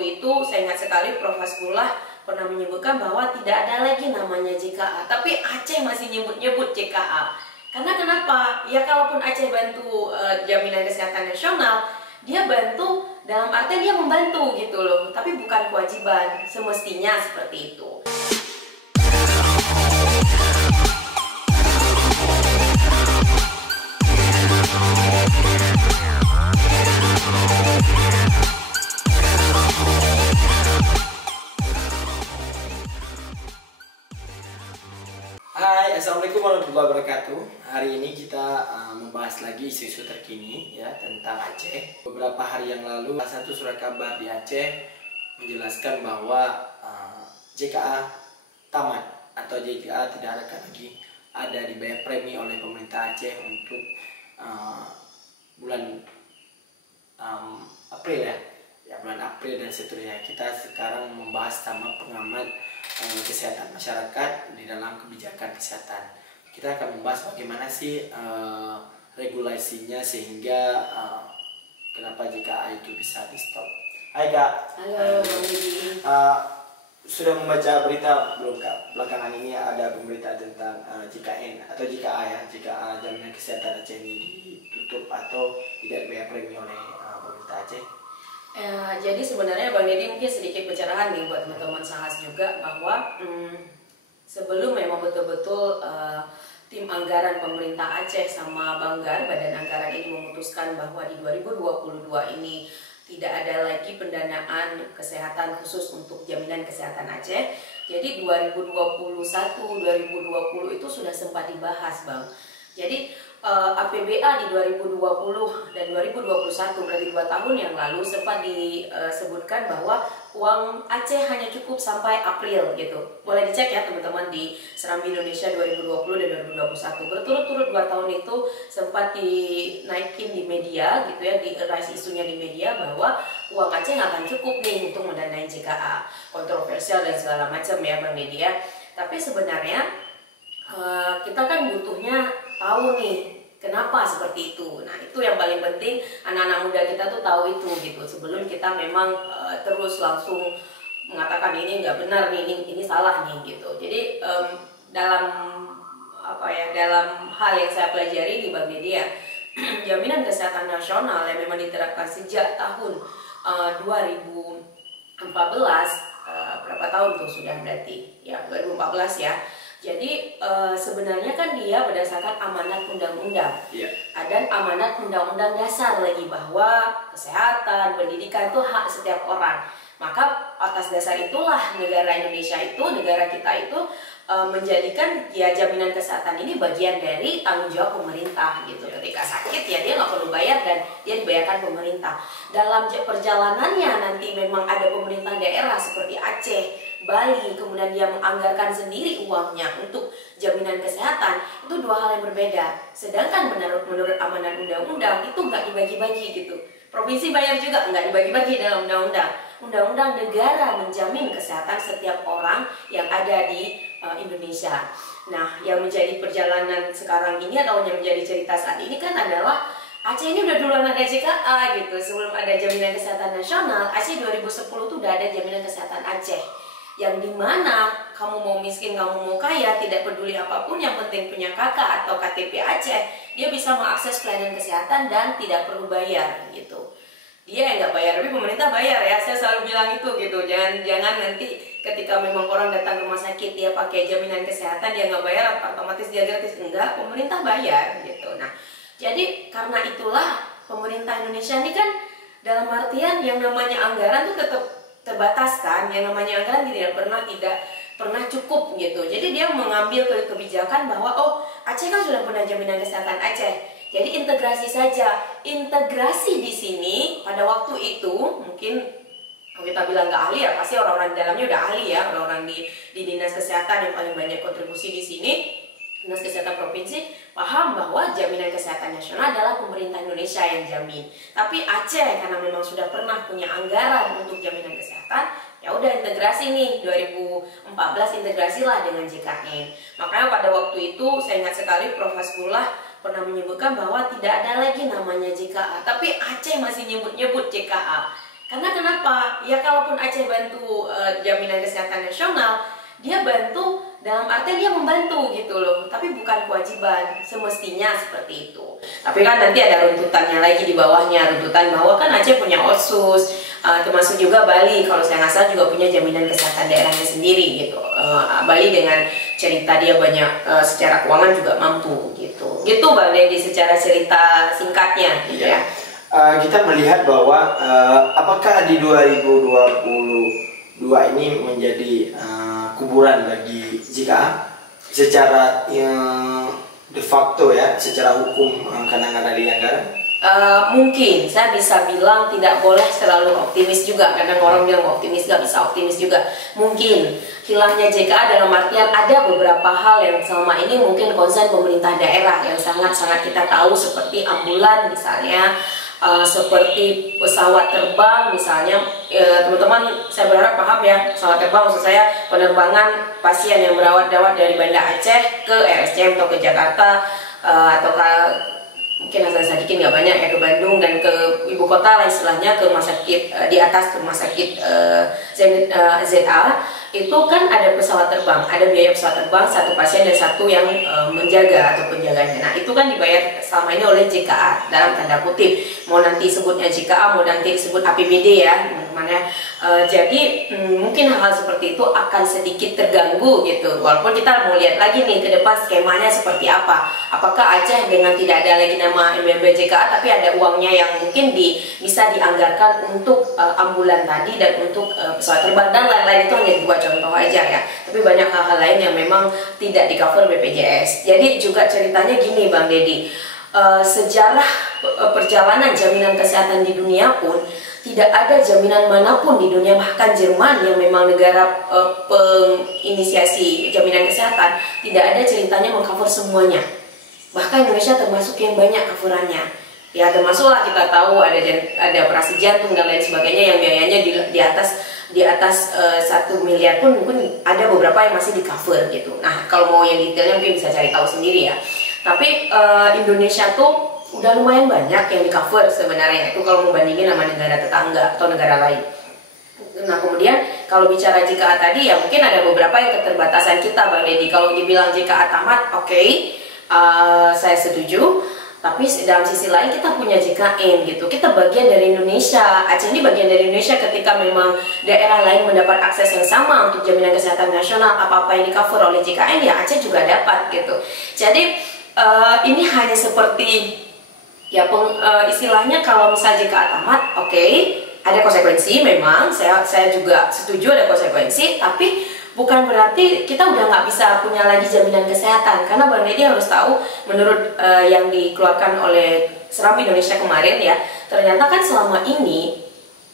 waktu itu saya ingat sekali Prof. Hasbullah pernah menyebutkan bahwa tidak ada lagi namanya JKA, tapi Aceh masih nyebut-nyebut JKA. Karena kenapa? Ya kalaupun Aceh bantu Jaminan Kesehatan Nasional, dia bantu dalam artian dia membantu gitu loh, tapi bukan kewajiban, semestinya seperti itu. Hai, assalamualaikum warahmatullahi wabarakatuh. Hari ini kita membahas lagi isu-isu terkini ya tentang Aceh. Beberapa hari yang lalu, salah satu surat kabar di Aceh menjelaskan bahwa JKA tamat atau JKA tidak akan lagi ada dibayar premi oleh pemerintah Aceh untuk bulan April ya bulan April dan seterusnya. Kita sekarang membahas sama pengamat kesehatan masyarakat di dalam kebijakan kesehatan. Kita akan membahas bagaimana sih regulasinya sehingga kenapa JKA itu bisa di stop. Hai Kak. Halo Bang Didi. Sudah membaca berita belum Kak? Belakangan ini ada pemberitaan tentang JKN atau JKA ya, JKA Jaminan Kesehatan Aceh ini ditutup atau tidak dibayar premi oleh pemerintah Aceh. Jadi sebenarnya Bang Deddy mungkin sedikit pencerahan nih buat teman-teman Sahas juga bahwa sebelum memang betul-betul tim anggaran pemerintah Aceh sama Banggar Badan Anggaran ini memutuskan bahwa di 2022 ini tidak ada lagi pendanaan kesehatan khusus untuk Jaminan Kesehatan Aceh. Jadi 2021-2020 itu sudah sempat dibahas Bang. Jadi APBA di 2020 dan 2021 berarti 2 tahun yang lalu sempat disebutkan bahwa uang Aceh hanya cukup sampai April gitu. Boleh dicek ya teman-teman di Serambi Indonesia 2020 dan 2021. Berturut-turut 2 tahun itu sempat dinaikin di media gitu ya, di-rise isunya di media bahwa uang Aceh nggak akan cukup nih untuk mendanai JKA. Kontroversial dan segala macam ya Bang Deddy ya. Tapi sebenarnya kita kan butuhnya tahu nih kenapa seperti itu. Nah itu yang paling penting, anak-anak muda kita tuh tahu itu gitu sebelum kita memang terus langsung mengatakan ini nggak benar nih, ini salah nih gitu. Jadi dalam hal yang saya pelajari di Bank Media, Jaminan Kesehatan Nasional yang memang diterapkan sejak tahun 2014, berapa tahun tuh sudah berarti ya 2014 ya. Jadi sebenarnya kan dia berdasarkan amanat undang-undang dan amanat undang-undang dasar lagi bahwa kesehatan, pendidikan itu hak setiap orang. Maka atas dasar itulah negara Indonesia itu, negara kita itu menjadikan ya jaminan kesehatan ini bagian dari tanggung jawab pemerintah gitu. Ketika sakit ya dia nggak perlu bayar dan dia dibayarkan pemerintah. Dalam perjalanannya nanti memang ada pemerintah daerah seperti Aceh, Bali, kemudian dia menganggarkan sendiri uangnya untuk jaminan kesehatan, itu 2 hal yang berbeda. Sedangkan menurut amanat undang-undang itu nggak dibagi-bagi gitu. Provinsi bayar juga nggak dibagi-bagi dalam undang-undang. Undang-undang negara menjamin kesehatan setiap orang yang ada di Indonesia. Nah, yang menjadi perjalanan sekarang ini atau yang menjadi cerita saat ini kan adalah Aceh ini udah duluan ada JKA gitu. Sebelum ada Jaminan Kesehatan Nasional, Aceh 2010 tuh udah ada Jaminan Kesehatan Aceh. Yang dimana kamu mau miskin, kamu mau kaya, tidak peduli apapun, yang penting punya kakak atau KTP Aceh, dia bisa mengakses pelayanan kesehatan dan tidak perlu bayar gitu. Dia yang nggak bayar, tapi pemerintah bayar ya. Saya selalu bilang itu gitu. Jangan nanti ketika memang orang datang ke rumah sakit dia pakai jaminan kesehatan dia nggak bayar, otomatis dia gratis. Enggak, pemerintah bayar gitu. Nah, jadi karena itulah pemerintah Indonesia ini kan dalam artian yang namanya anggaran tuh tetap terbatas kan, yang namanya anggaran tidak pernah cukup gitu. Jadi dia mengambil kebijakan bahwa oh Aceh kan sudah punya jaminan kesehatan Aceh, jadi integrasi saja. Integrasi di sini pada waktu itu mungkin kita bilang nggak ahli ya, pasti orang-orang di dalamnya udah ahli ya, orang-orang di dinas kesehatan yang paling banyak kontribusi di sini. Dinas Kesehatan Provinsi paham bahwa jaminan kesehatan nasional adalah pemerintah Indonesia yang jamin. Tapi Aceh karena memang sudah pernah punya anggaran untuk jaminan kesehatan, ya udah integrasi nih 2014 integrasilah dengan JKN. Makanya pada waktu itu saya ingat sekali Prof. Hasbullah pernah menyebutkan bahwa tidak ada lagi namanya JKA, tapi Aceh masih nyebut-nyebut JKA. Karena kenapa? Ya kalaupun Aceh bantu jaminan kesehatan nasional, dia bantu dalam artian dia membantu gitu loh, tapi bukan kewajiban, semestinya seperti itu. Tapi kan nanti ada runtutannya lagi di bawahnya, runtutan bahwa kan Aceh punya Otsus, termasuk juga Bali, kalau saya nggak salah juga punya jaminan kesehatan daerahnya sendiri gitu. Bali dengan cerita dia banyak secara keuangan juga mampu gitu. Gitu Bang Deddy secara cerita singkatnya gitu ya. Kita melihat bahwa apakah di 2022 ini menjadi kuburan bagi JKA secara de facto ya, secara hukum karena nggak ada di negara? Mungkin saya bisa bilang tidak boleh selalu optimis juga, karena orang bilang optimis nggak bisa optimis juga. Mungkin hilangnya JKA dalam artian ada beberapa hal yang selama ini mungkin konsen pemerintah daerah yang sangat-sangat kita tahu, seperti ambulan misalnya, seperti pesawat terbang misalnya. Teman-teman saya berharap paham ya, pesawat terbang maksud saya penerbangan pasien yang berawat-dawat dari Banda Aceh ke RSCM atau ke Jakarta, atau ke mungkin Hasan Sadikin nggak banyak ya, ke Bandung dan ke ibu kota lah istilahnya, ke rumah sakit di atas rumah sakit ZA. Itu kan ada pesawat terbang, ada biaya pesawat terbang, satu pasien dan satu yang menjaga atau penjaganya. Nah itu kan dibayar selama ini oleh JKA dalam tanda kutip, mau nanti sebutnya JKA, mau nanti disebut APBD ya teman-teman ya. Jadi mungkin hal-hal seperti itu akan sedikit terganggu gitu, walaupun kita mau lihat lagi nih ke depan skemanya seperti apa. Apakah Aceh dengan tidak ada lagi nama MBB JKA tapi ada uangnya yang mungkin bisa dianggarkan untuk ambulan tadi dan untuk pesawat terbang dan lain-lain. Itu hanya dua contoh aja ya, tapi banyak hal-hal lain yang memang tidak di cover BPJS. Jadi juga ceritanya gini Bang Deddy, sejarah perjalanan jaminan kesehatan di dunia pun tidak ada jaminan manapun di dunia, bahkan Jerman yang memang negara penginisiasi jaminan kesehatan, tidak ada ceritanya mengcover semuanya. Bahkan Indonesia termasuk yang banyak coverannya. Ya termasuklah kita tahu ada operasi jantung dan lain sebagainya yang biayanya di atas 1 miliar pun mungkin ada beberapa yang masih di cover gitu. Nah kalau mau yang detailnya mungkin bisa cari tahu sendiri ya. Tapi Indonesia tuh udah lumayan banyak yang di cover sebenarnya, itu kalau membandingin sama negara tetangga atau negara lain. Nah kemudian kalau bicara JKA tadi ya mungkin ada beberapa yang keterbatasan kita Bang Deddy. Kalau dibilang JKA tamat, oke, saya setuju. Tapi dalam sisi lain kita punya JKN gitu, kita bagian dari Indonesia. Aceh ini bagian dari Indonesia. Ketika memang daerah lain mendapat akses yang sama untuk jaminan kesehatan nasional, apa-apa yang di cover oleh JKN ya Aceh juga dapat gitu. Jadi ini hanya seperti ya istilahnya kalau misalnya JKA tamat, oke, ada konsekuensi memang, saya juga setuju ada konsekuensi, tapi bukan berarti kita udah nggak bisa punya lagi jaminan kesehatan. Karena Bang Deddy harus tahu, menurut yang dikeluarkan oleh Serambi Indonesia kemarin ya, ternyata kan selama ini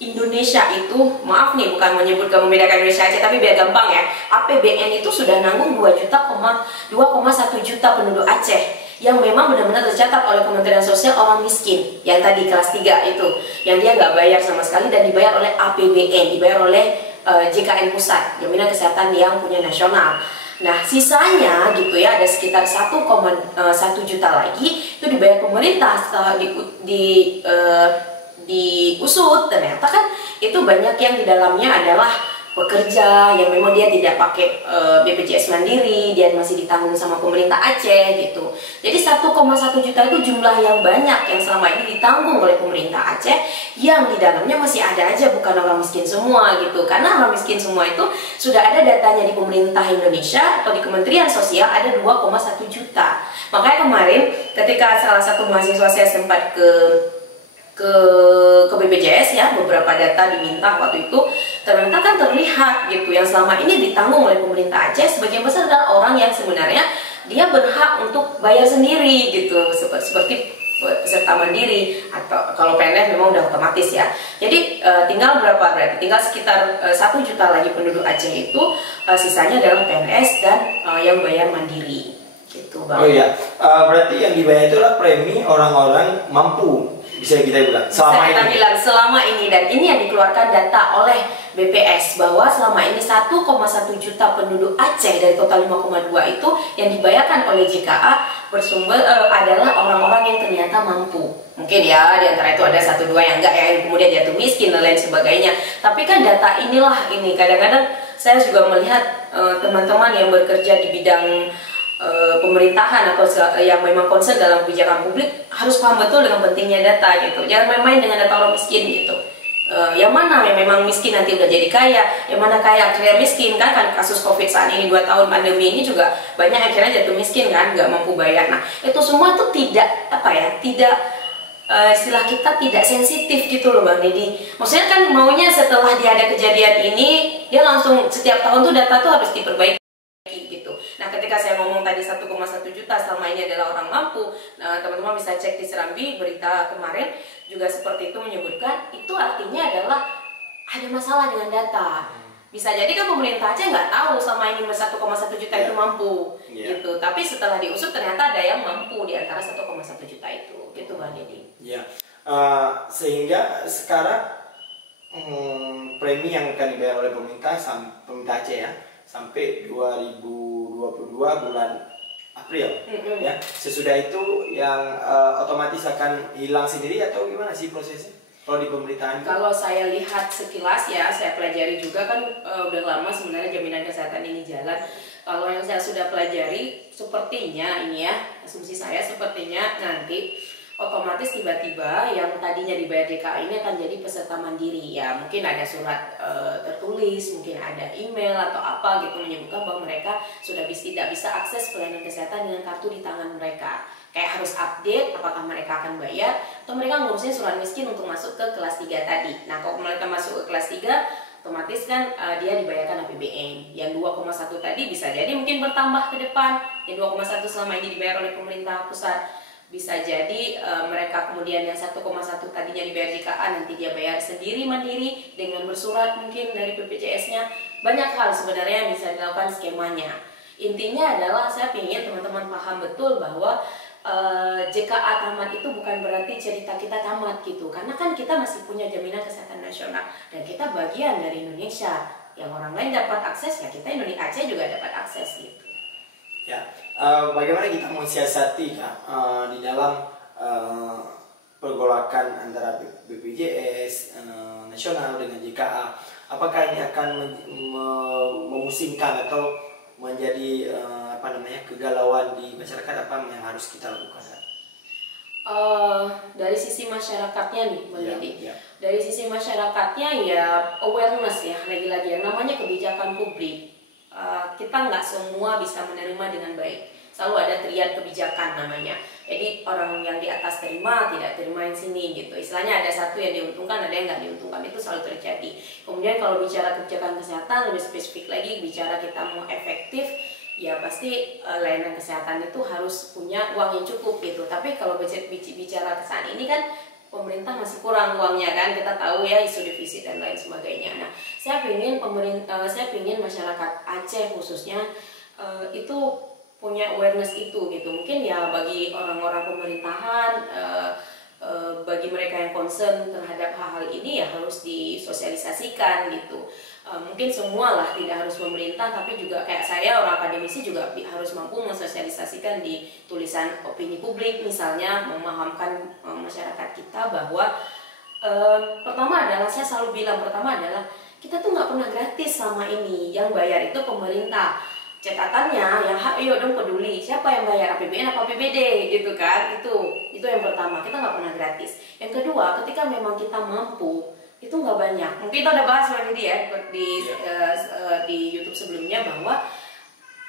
Indonesia itu, maaf nih bukan menyebutkan membedakan Indonesia aja, tapi biar gampang ya, APBN itu sudah nanggung 2,1 juta penduduk Aceh yang memang benar-benar tercatat oleh Kementerian Sosial orang miskin, yang tadi kelas 3 itu, yang dia nggak bayar sama sekali dan dibayar oleh APBN, dibayar oleh JKN pusat, jaminan kesehatan yang punya nasional. Nah sisanya gitu ya, ada sekitar 1,1 juta lagi itu dibayar pemerintah setelah diusut. Ternyata kan itu banyak yang di dalamnya adalah pekerja yang memang dia tidak pakai BPJS Mandiri, dia masih ditanggung sama pemerintah Aceh gitu. Jadi 1,1 juta itu jumlah yang banyak yang selama ini ditanggung oleh pemerintah Aceh, yang di dalamnya masih ada aja bukan orang miskin semua gitu. Karena orang miskin semua itu sudah ada datanya di pemerintah Indonesia atau di Kementerian Sosial, ada 2,1 juta. Makanya kemarin ketika salah satu mahasiswa saya sempat ke BPJS ya, beberapa data diminta waktu itu, ternyata kan terlihat gitu yang selama ini ditanggung oleh pemerintah Aceh sebagian besar adalah orang yang sebenarnya dia berhak untuk bayar sendiri gitu, seperti peserta mandiri, atau kalau PNS memang udah otomatis ya. Jadi tinggal berapa, berarti tinggal sekitar 1 juta lagi penduduk Aceh itu, sisanya adalah PNS dan yang bayar mandiri gitu Bang. Oh iya, berarti yang dibayar itu adalah premi orang-orang mampu Bisa kita bilang selama ini dan ini yang dikeluarkan data oleh BPS bahwa selama ini 1,1 juta penduduk Aceh dari total 5,2 itu yang dibayarkan oleh JKA bersumber adalah orang-orang yang ternyata mampu. Mungkin ya di antara itu ada 1-2 yang enggak ya, yang kemudian jatuh miskin dan lain sebagainya. Tapi kan data inilah ini kadang-kadang saya juga melihat teman-teman yang bekerja di bidang pemerintahan atau yang memang concern dalam kebijakan publik harus paham betul dengan pentingnya data gitu. Jangan main-main dengan data orang miskin gitu. Yang mana yang memang miskin nanti udah jadi kaya, yang mana kaya akhirnya miskin kan kasus COVID saat ini 2 tahun pandemi ini juga banyak yang akhirnya jatuh miskin kan, nggak mampu bayar. Nah itu semua tuh tidak tidak istilah kita tidak sensitif gitu loh Bang Deddy. Maksudnya kan maunya setelah dia ada kejadian ini dia langsung setiap tahun tuh data tuh harus diperbaiki gitu. Nah ketika saya ngomong tadi 1,1 juta selama ini adalah orang mampu, nah, teman-teman bisa cek di Serambi berita kemarin juga seperti itu menyebutkan, itu artinya adalah ada masalah dengan data. Bisa jadi kan pemerintah aja nggak tahu sama ini 1,1 juta itu mampu gitu, tapi setelah diusut ternyata ada yang mampu di antara 1,1 juta itu gitu Bang Deddy. Sehingga sekarang premi yang akan dibayar oleh pemerintah Aceh ya sampai 2022 bulan April ya. Sesudah itu yang otomatis akan hilang sendiri atau gimana sih prosesnya kalau di pemerintahan? Kalau saya lihat sekilas ya, saya pelajari juga kan udah lama sebenarnya jaminan kesehatan ini jalan. Kalau yang saya sudah pelajari sepertinya ini ya, asumsi saya sepertinya nanti otomatis tiba-tiba yang tadinya dibayar JKA ini akan jadi peserta mandiri ya. Mungkin ada surat tertulis, mungkin ada email atau apa gitu menyebutkan bahwa mereka sudah tidak bisa akses pelayanan kesehatan dengan kartu di tangan mereka. Kayak harus update apakah mereka akan bayar atau mereka ngurusin surat miskin untuk masuk ke kelas 3 tadi. Nah kalau mereka masuk ke kelas 3 otomatis kan dia dibayarkan APBN. Yang 2,1 tadi bisa jadi mungkin bertambah ke depan. Yang 2,1 selama ini dibayar oleh pemerintah pusat. Bisa jadi mereka kemudian yang 1,1 tadinya dibayar JKA nanti dia bayar sendiri mandiri dengan bersurat mungkin dari BPJS-nya. Banyak hal sebenarnya yang bisa dilakukan skemanya. Intinya adalah saya ingin teman-teman paham betul bahwa JKA tamat itu bukan berarti cerita kita tamat gitu, karena kan kita masih punya jaminan kesehatan nasional dan kita bagian dari Indonesia. Yang orang lain dapat akses ya kita Indonesia Aceh juga dapat akses gitu. Ya, bagaimana kita mensiasati Kak di dalam pergolakan antara BPJS nasional dengan JKA? Apakah ini akan memusingkan atau menjadi kegalauan di masyarakat? Apa yang harus kita lakukan? Dari sisi masyarakatnya nih Bang Deddy. Dari sisi masyarakatnya ya awareness ya, lagi-lagi yang namanya kebijakan publik. Kita nggak semua bisa menerima dengan baik. Selalu ada triad kebijakan namanya. Jadi orang yang di atas terima, tidak terima yang sini gitu. Istilahnya ada satu yang diuntungkan, ada yang nggak diuntungkan. Itu selalu terjadi. Kemudian kalau bicara kebijakan kesehatan, lebih spesifik lagi, bicara kita mau efektif, ya pasti layanan kesehatan itu harus punya uang yang cukup gitu. Tapi kalau bicara saat ini kan pemerintah masih kurang uangnya kan, kita tahu ya isu defisit dan lain sebagainya. Nah, saya ingin masyarakat Aceh khususnya itu punya awareness itu gitu. Mungkin ya bagi orang-orang pemerintahan, bagi mereka yang concern terhadap hal-hal ini ya harus disosialisasikan gitu. Mungkin semualah, tidak harus pemerintah, tapi juga kayak saya orang akademisi juga harus mampu mensosialisasikan di tulisan opini publik, misalnya memahamkan masyarakat kita bahwa pertama adalah saya selalu bilang kita tuh nggak pernah gratis selama ini, yang bayar itu pemerintah. Catatannya ya ayo dong peduli siapa yang bayar, APBN apa APBD gitu kan. Itu yang pertama, kita nggak pernah gratis. Yang kedua, ketika memang kita mampu itu nggak banyak. Mungkin kita udah bahas lagi ya di YouTube sebelumnya bahwa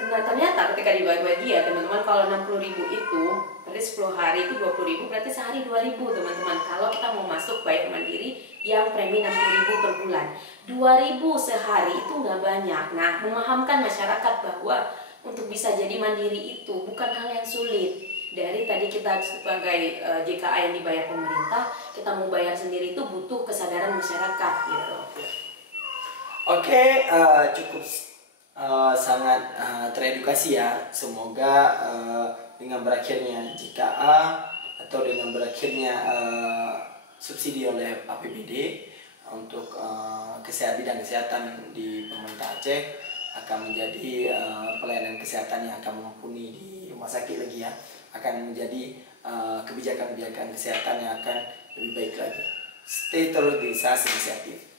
ternyata ketika dibagi-bagi ya teman-teman, kalau 60.000 itu berarti 10 hari itu 20.000, berarti sehari 2.000 teman-teman. Kalau kita mau masuk bayar mandiri yang premi 60.000 per bulan, 2.000 sehari itu nggak banyak. Nah, memahamkan masyarakat bahwa untuk bisa jadi mandiri itu bukan hal yang sulit. Dari tadi kita sebagai JKA yang dibayar pemerintah, kita mau bayar sendiri itu butuh kesadaran masyarakat gitu. Oke, cukup sangat teredukasi ya. Semoga dengan berakhirnya JKA atau dengan berakhirnya subsidi oleh APBD untuk bidang kesehatan di pemerintah Aceh akan menjadi pelayanan kesehatan yang akan mumpuni di rumah sakit lagi ya, akan menjadi kebijakan-kebijakan kesehatan yang akan lebih baik lagi. Stay terus di SAS Inisiatif.